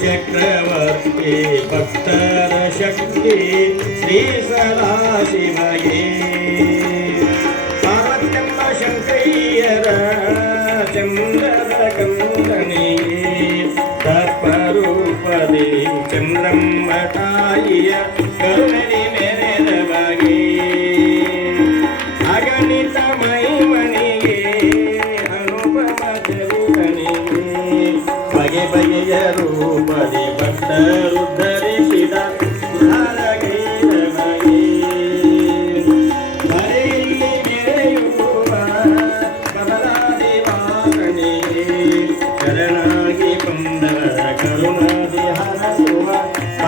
ಚಕ್ರವರ್ತಿ ಭಕ್ತರ ಶಕ್ತಿ ಶ್ರೀ ಸದಾಶಿವಗೆ ಪಾರ್ವತ್ಯಮ್ಮ ಶಂಕಯ್ಯರ ಚಂದ್ರದ ಕಂದನಿಗೆ ತತ್ಪರೂಪದಿ ಚಂದ್ರಮ್ಮ ತಾಯಿಯ ಕರುಣಿ ಮೆರೆದವಾಗಿ ಅಗಣಿತ ಮೈಮಣಿಗೆ ಅನುಪಮ ಚರಿತನಿಗೆ ಬಗೆ ಬಗೆಯ ರೂಪದಿ ಭಕ್ತರು ಧರಿಸಿದ ಧಾರಗೈರವಗೆ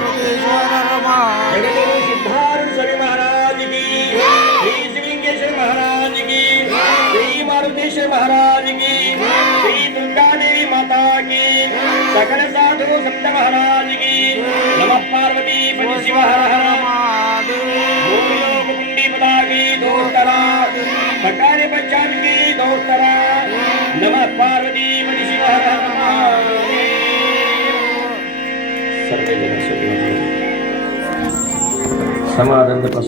పార్వతీశ్వర సిద్ధారుడు మహారాజుకి శ్రీ శివింకేశ్వర మహారాజుకి శ్రీ మారుతేశ్వర మహారాజుకి శ్రీ దుర్గాదేవి మాతాకి సకల సాధు సంత మహారాజుకి నమ పార్వతీ పతి శివ హర హర. కుండి సకాలి పచ్చానికి समारंभ